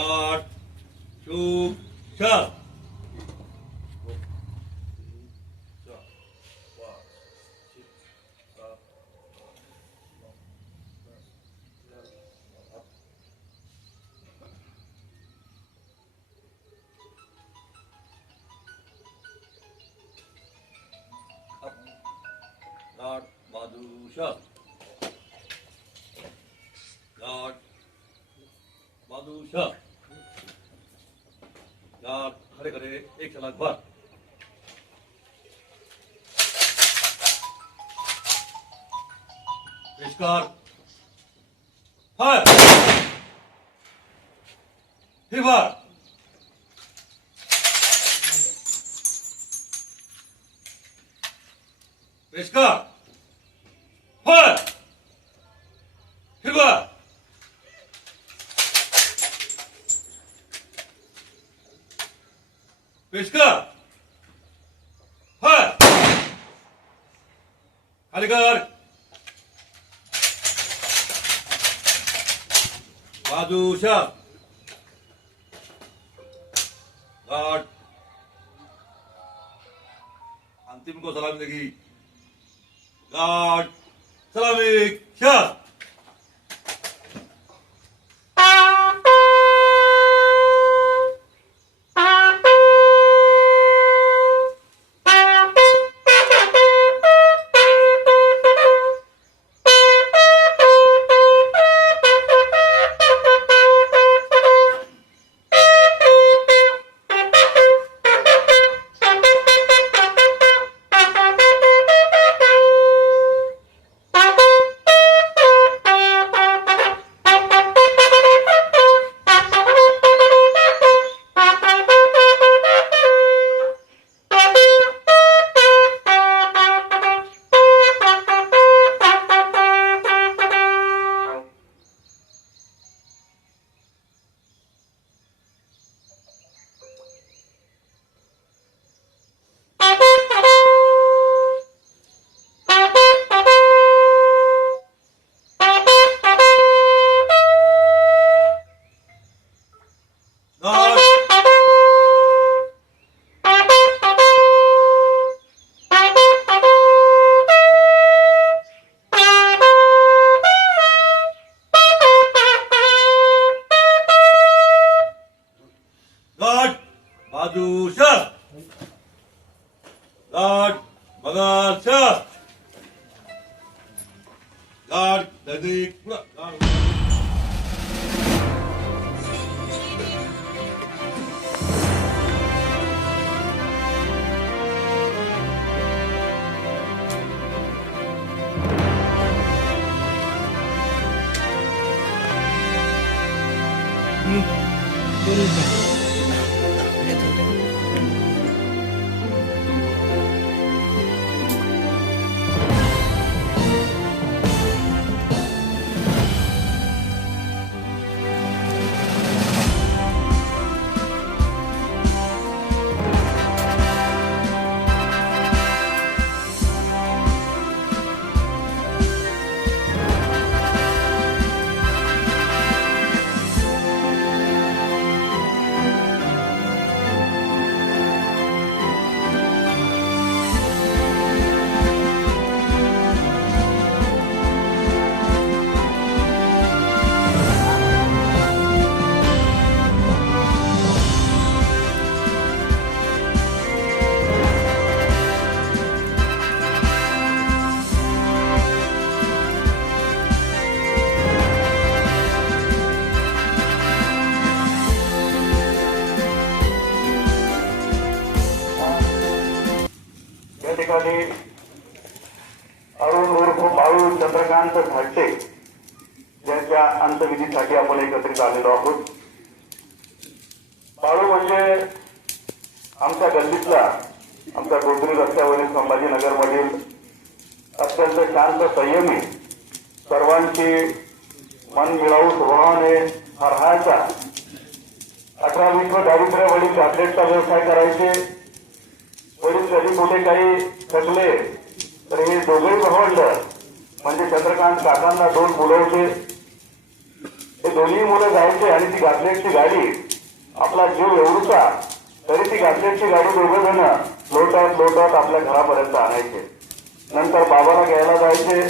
आठ शुभ चार गाठ बादूशाह गाठ बादूशाह गाठ खड़े खड़े एक छलांग भर पेशकार फायर फिर बार पेशकार फायर फिर बार पेशकार फायर खाली कर बादूशाह गार्ड अंतिम को सलामी देगी गार्ड सलामी क्या बादूशाह गार्ड बगाशाह गार्ड नजदीक गार्ड ठिकाणी अरुण उर्फ बाळू चंद्रकांत घाटे यांच्या अंत्यविधीसाठी आपण एकत्रित आलेलो आहोत. बाळू म्हणजे आमच्या गल्लीतला, आमच्या गोंधळी रस्त्यावरील संभाजीनगरमधील अत्यंत शांत संयमी, सर्वांची मन मिळवून स्वभावाने हरहायचा. 18-20 दारिद्र्य वडील चॉकलेटचा व्यवसाय करायचे. वडील कधी कुठे काही थकले तर हे दोघेही भावंड म्हणजे चंद्रकांत काकांना 2 मुलं होते. हे दोन्ही मुलं जायचे आणि ती घातलेटची गाडी, आपला जीव एवढूचा तरी ती घातलेटची गाडी दोघं जण लोटत लोटत आपल्या घरापर्यंत आणायचे. नंतर बाबाला घ्यायला जायचे.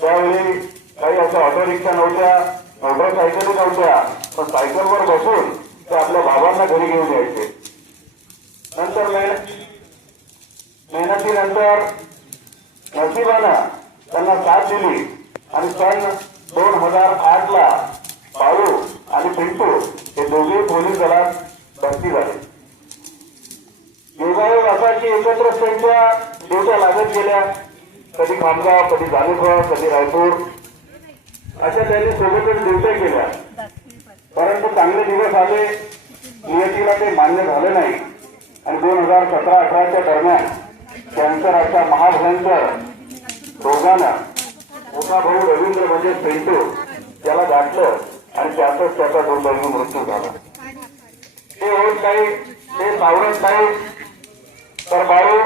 त्यावेळी काही अशा ऑटो रिक्षा नव्हत्या, मोटरसायकली नव्हत्या, पण सायकलवर बसून ते आपल्या बाबांना घरी घेऊन यायचे. नंतर मेहनतीनंतर नशिबानं त्यांना साथ दिली आणि सन 2008ला बाळू आणि पिंटू हे दोघे पोलीस दलात भरती झाले. योगायोग असा की एकत्र त्यांच्या ड्युट्या लागत गेल्या. कधी खामगाव, कधी जानेफळ, कधी रायपूर अशा त्यांनी सोबतच ड्युट्या केल्या. परंतु चांगले दिवस आले, नियतीला ते मान्य झालं नाही आणि 2017-18च्या दरम्यान कॅन्सर अशा महाभयंकर रोगानं मोठा भाऊ रवींद्र म्हणजे पिंटू याला गाठलं आणि त्यातच त्याचा दुर्दैवी मृत्यू झाला. ते होत नाही, ते सावरत नाही तर बाळू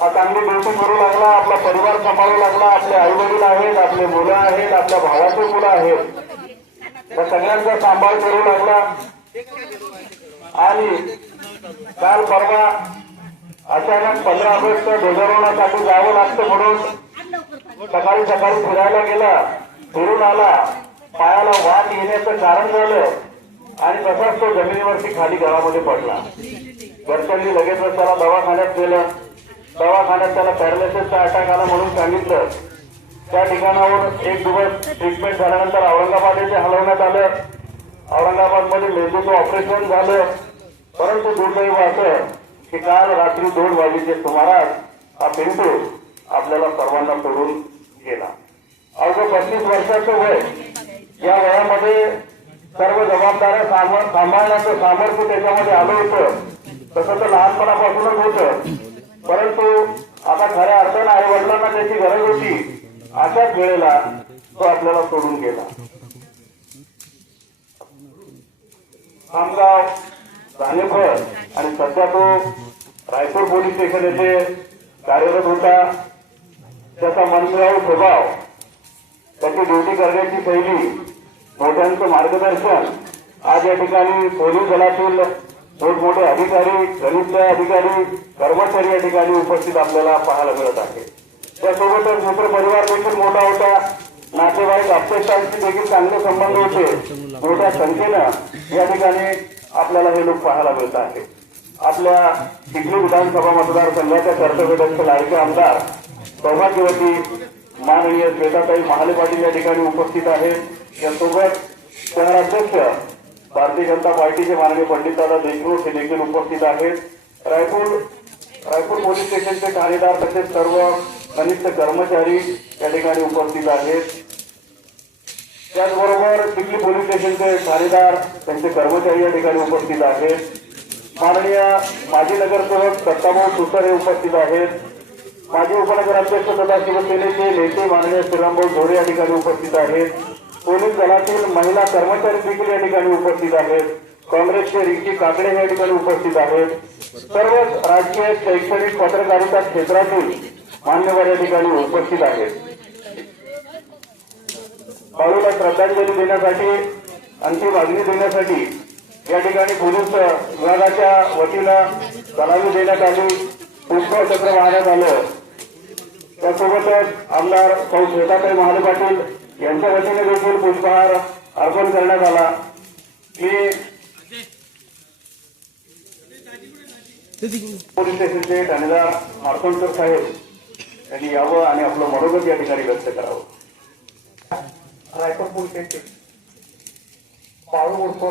हा चांगली ड्युटी करू लागला, आपला परिवार सांभाळू लागला. आपले आई वडील आहेत, आपले मुलं आहेत, आपल्या भावाचे मुलं आहेत, त्या सगळ्यांचा सांभाळ करू लागला. आणि काल परवा अचानक 15 ऑगस्ट ध्वजारोहणासाठी जावं लागतं म्हणून सकाळी सकाळी फिरायला गेला. फिरून आला, पायाला वाट येण्याचं कारण झालं आणि तसाच तो जमिनीवरती खाली घरामध्ये पडला. घरच्यांनी लगेच त्याला दवाखान्यात नेलं. दवाखान्यात त्याला पॅरालिसिसचा अटॅक आला म्हणून सांगितलं. त्या ठिकाणावर 1 दिवस ट्रीटमेंट झाल्यानंतर औरंगाबाद येथे हलवण्यात आलं. औरंगाबादमध्ये मेंदूचं ऑपरेशन झालं. परंतु दुर्दैव असं की काल रात्री 2 वाजेच्या सुमारास हा पिंटू आपल्याला सर्वांना सोडून गेला. अवघं 35 वर्षाचं वय, या वयामध्ये सर्व जबाबदाऱ्या सांभाळण्याचं सामर्थ्य त्याच्यामध्ये आलं होतं. तसं तर लहानपणापासूनच होतं, परंतु आता खऱ्या अर्थानं आई वडिलांना त्याची गरज होती. अशाच वेळेला तो आपल्याला सोडून गेला. खामगाव, जानेफळ आणि सध्या तो रायपूर पोलीस स्टेशन येथे कार्यरत होता. त्याचा मनमिळावू स्वभाव, त्याची ड्युटी करण्याची शैली, मोठ्यांचं मार्गदर्शन आज या ठिकाणी पोलीस दलातील मोठमोठे अधिकारी, कनिष्ठ अधिकारी, कर्मचारी या ठिकाणी उपस्थित आपल्याला पाहायला मिळत आहे. त्यासोबतच मित्र परिवार देखील मोठा होता. नातेवाईक आप्तेष्टांशी देखील चांगले संबंध होते. मोठ्या संख्येनं या ठिकाणी आपल्याला हे लोक पाहायला मिळत आहे. आपल्या चिखली विधानसभा मतदारसंघाच्या कर्तव्यदक्ष लाडके आमदार सौभाग्यवती माननीय श्वेताताई महाले पाटील या ठिकाणी उपस्थित आहेत. यासोबत शहराध्यक्ष भारतीय जनता पार्टीचे माननीय पंडितदादा देशमुख हे देखील उपस्थित आहेत. रायपूर पोलीस स्टेशनचे ठाणेदार तसेच सर्व कनिष्ठ कर्मचारी या ठिकाणी उपस्थित आहेत. त्याचबरोबर चिखली पोलीस स्टेशनचे ठाणेदार, त्यांचे कर्मचारी या ठिकाणी उपस्थित आहेत. माननीय माजी नगरसेवक दत्ताभाऊ सुसर हे उपस्थित आहेत. माजी उपनगराध्यक्ष तथा शिवसेनेचे नेते माननीय श्रीरामभाऊ झोडे या ठिकाणी उपस्थित आहेत. पोलीस दलातील महिला कर्मचारी देखील या ठिकाणी उपस्थित आहेत. काँग्रेसचे रिकी काकडे या ठिकाणी उपस्थित आहेत. सर्वच राजकीय, शैक्षणिक, पत्रकारिता क्षेत्रातील मान्यवर या ठिकाणी उपस्थित आहेत. बाळूला श्रद्धांजली देण्यासाठी, अंतिम अग्नी देण्यासाठी या ठिकाणी पोलीस विभागाच्या वतीनं सलामी देण्यात आली, पुष्पचक्र वाहण्यात आलं. त्यासोबतच आमदार सौ श्वेताताई महाले पाटील यांच्या वतीने देखील पुष्पहार अर्पण करण्यात आला. मी पोलीस स्टेशनचे ठाणेदार मार्तोंडकर साहेब यांनी यावं आणि आपलं मनोगत या ठिकाणी व्यक्त करावं. रायपूर पोलीस स्टेशन बाळू उर्फ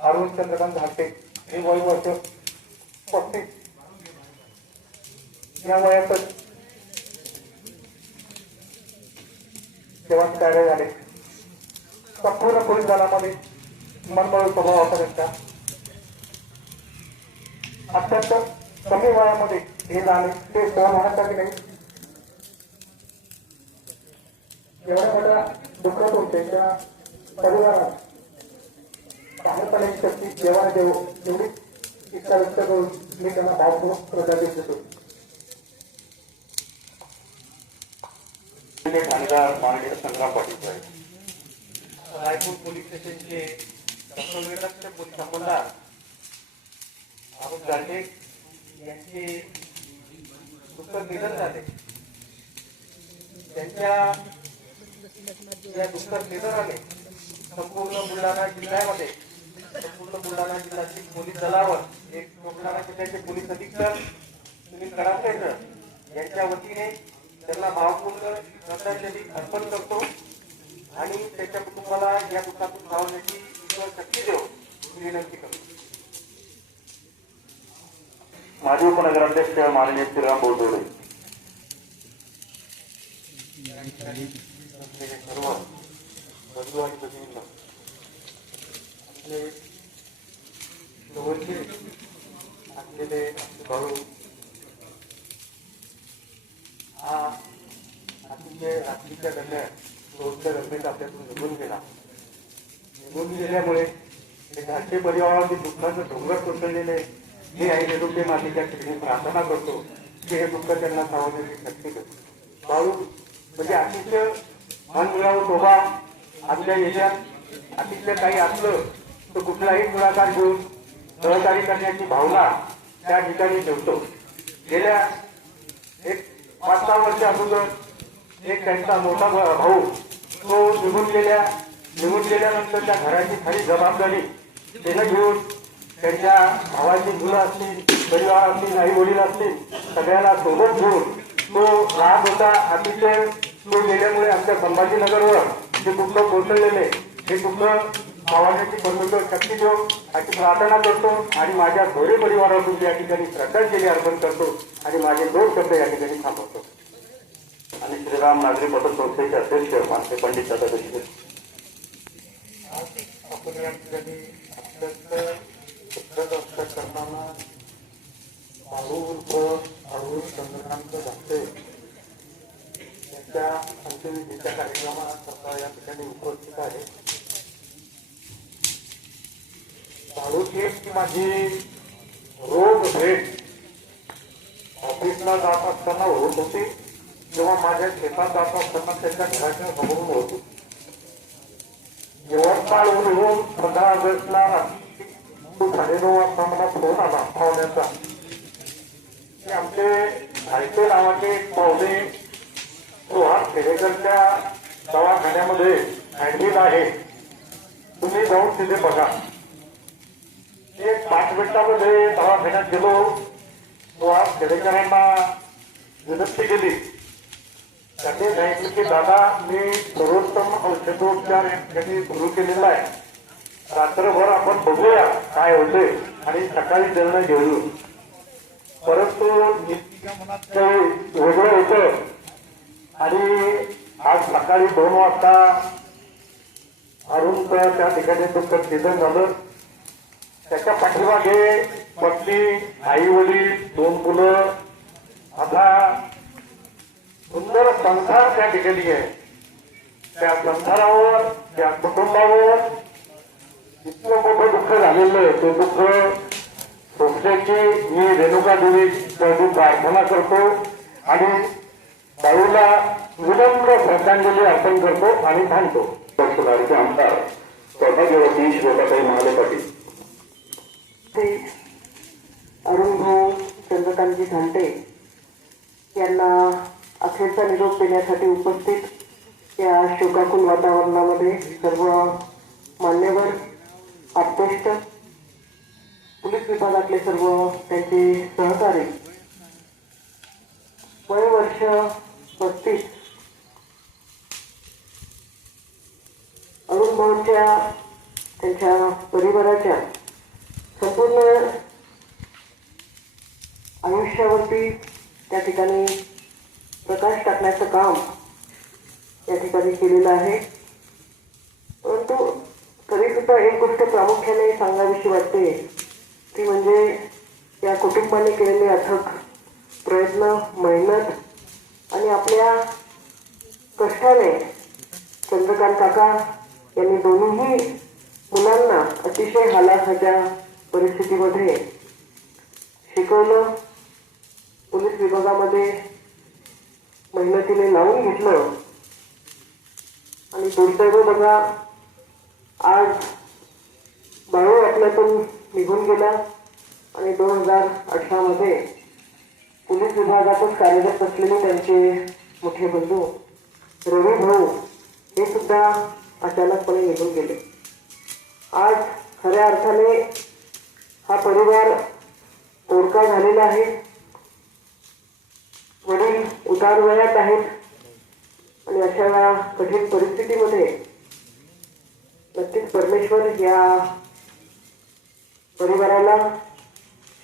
अरुण चंद्रकांत घाटे हे वय वर्ष 35. या वयातच जवान तयार झाले. संपूर्ण पोलीस दलामध्ये मनमळ स्वभाव होता त्यांचा. अत्यंत कमी वयामध्ये हे झाले ते सहन होण्यासाठी नाही. एवढ्या मोठ्या दुःखातून त्यांच्या परिवारात पाहण्याची शक्ती जेव्हा देऊ एवढी इच्छा व्यक्त करून मी त्यांना भावपूर्वक श्रद्धांजली देतो. खासदार माननीय संग्राम पाटील साहेब, रायपूर पोलीस स्टेशनचे डॉक्टर पोलीस अंमलदार अरुण गांधे यांचे दुःखद निधन झाले. त्यांच्या या दुःखद निधनाने संपूर्ण बुलढाणा जिल्ह्यामध्ये संपूर्ण बुलढाणा जिल्ह्यातील पोलीस दलावर एक बुलढाणा जिल्ह्याचे पोलीस अधीक्षक सुनील कडाकर यांच्या वतीने त्यांना भावपूर्ण श्रद्धांजली अर्पण करतो आणि त्यांच्या कुटुंबाला या दुःखातून सावरण्याची ईश्वर शक्ती देव ही विनंती करतो. माजी उपनगराध्यक्ष माननीय श्रीराम बोधोडे, सर्व बंधू आणि भगिनींना आपले जवळचे असलेले भाऊ हा अतिशय रात्रीच्या दरम्यान रोजच्या दरम्यान आपल्यातून निघून गेल्यामुळे ते घरचे परिवारावरती दुःखाचं डोंगर कोसळलेले मी आई निरुपे मातेच्या ठिकाणी प्रार्थना करतो की हे दुःख त्यांना सावरण्याची शक्ती देतो. भाऊ म्हणजे अतिशय मनमिळावू स्वभाव आपल्या याच्यात अतिशय काही असलं तर कुठलाही पुढाकार घेऊन सहकार्य करण्याची भावना त्या ठिकाणी ठेवतो. गेल्या एक 5-6 वर्ष अगोदर एक त्यांचा मोठा भाऊ तो निघून गेल्यानंतर त्या घराची खरी जबाबदारी त्यानं घेऊन त्यांच्या भावाची मुलं असतील, परिवार असतील, आई वडील असतील, सगळ्याला सोबत घेऊन तो राहत होता. अतिशय तो गेल्यामुळे आमच्या संभाजीनगरवर जे दुःख कोसळलेले हे दुःख मावळण्याची परमेश्वर शक्ती देऊ अशी प्रार्थना करतो आणि माझ्या थोडे परिवारातून या ठिकाणी श्रद्धांजली अर्पण करतो आणि माझे 2 शब्द या ठिकाणी थांबवतो. आणि श्रीराम नागरी पतसंस्थेचे अध्यक्ष मानसे पंडित दादा देशमुख, आपण या ठिकाणी अत्यंत करताना अरुण चंद्रकांत धाकटे यांच्या अंत्यविधीच्या कार्यक्रमाकरता या ठिकाणी उपस्थित आहे. भाऊची की माझी रोज भेट ऑफिसला जात असताना होत होती किंवा माझ्या शेतात जात असताना त्यांच्या घराच्या समोरून होती. यवतमाळ येऊन 15 ऑगस्टला रात्री 9:30 वाजता मला फोन आला पाहुण्याचा की आमचे घायते नावाचे पाहुणे सुहास खेडेकरच्या दवाखान्यामध्ये ऍडमिट आहे, तुम्ही जाऊन तिथे बघा. एक 5 मिनिटामध्ये दवाखान्यात गेलो. सुहास खेडेकरांना विनंती केली. त्यांनी सांगितलं की दादा मी सर्वोत्तम औषधोपचार यांनी सुरू केलेला आहे, रात्रभर आपण बघूया काय होते आणि सकाळी जळणं घेऊ. परंतु वेगळं होतं आणि आज सकाळी 2 वाजता अरुणचं त्या ठिकाणी दुःखद निधन झालं. त्याच्या पाठीमागे पत्नी, आई वडील, 2 मुलं, आता सुंदर संसार त्या ठिकाणी आहे. त्या संसारावर, त्या कुटुंबावर इतकं मोठं दुःख झालेलं आहे. ते दुःख सोसण्याची मी रेणुका देवी प्रार्थना करतो आणि बाळूला विनम्र श्रद्धांजली अर्पण करतो आणि थांबतो. पक्षधारीचे आमदार सौभाग्यवती श्रोताताई महाले पाटील, अरुण भाऊ चंद्रकांतजी घांटे यांना अखेरचा निरोप देण्यासाठी उपस्थित या शोकाकुल वातावरणामध्ये सर्व मान्यवर, आप्तेष्ट, पोलीस विभागातले सर्व त्यांचे सहकारी, वय वर्ष 35, अरुण भाऊच्या त्यांच्या परिवाराच्या संपूर्ण आयुष्यावरती त्या ठिकाणी प्रकाश टाकण्याचं काम या ठिकाणी केलेलं आहे. परंतु तरी सुद्धा एक गोष्ट प्रामुख्याने सांगावीशी वाटते, ती म्हणजे या कुटुंबाने केलेले अथक प्रयत्न, मेहनत आणि आपल्या कष्टाने चंद्रकांत काका यांनी दोन्ही मुलांना अतिशय हालाखाच्या परिस्थितीमध्ये शिकवलं, पोलीस विभागामध्ये मेहनतीने लावून घेतलं आणि दुर्दैव बघा, आज बाळू आपल्यातून निघून गेला आणि 2018 मध्ये पोलीस विभागातच कार्यरत असलेले त्यांचे मोठे बंधू रवी भाऊ हे सुद्धा अचानकपणे निघून गेले. आज खऱ्या अर्थाने हा परिवार तोडका झालेला आहे. वडील उतार वयात आहेत आणि अशा या कठीण परिस्थितीमध्ये नक्कीच परमेश्वर या परिवाराला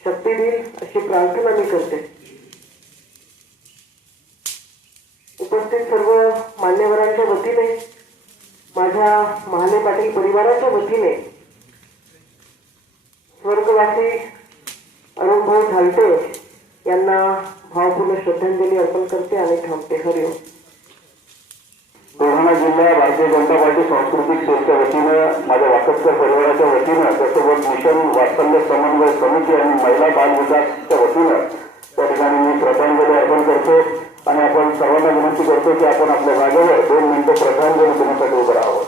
शक्ती देईल अशी प्रार्थना मी करते. उपस्थित सर्व मान्यवरांच्या वतीने, माझ्या महाले पाटील परिवाराच्या वतीने स्वर्गवासी अरुणभाऊ झालटे यांना भावपूर्ण श्रद्धांजली अर्पण करते आणि थांबते. हरिओम. बुलढाणा जिल्हा भारतीय जनता पार्टी सांस्कृतिक सेलच्या वतीनं, माझ्या वाकटकर परिवाराच्या वतीनं, त्यासोबत मिशन वात्सल्य समन्वय समिती आणि महिला बाल विकासच्या वतीनं त्या ठिकाणी मी श्रद्धांजली अर्पण करतो आणि आपण सर्वांना विनंती करतो की आपण आपल्या जागेवर 2 मिनिटं श्रद्धांजली देण्यासाठी उभं राहावं.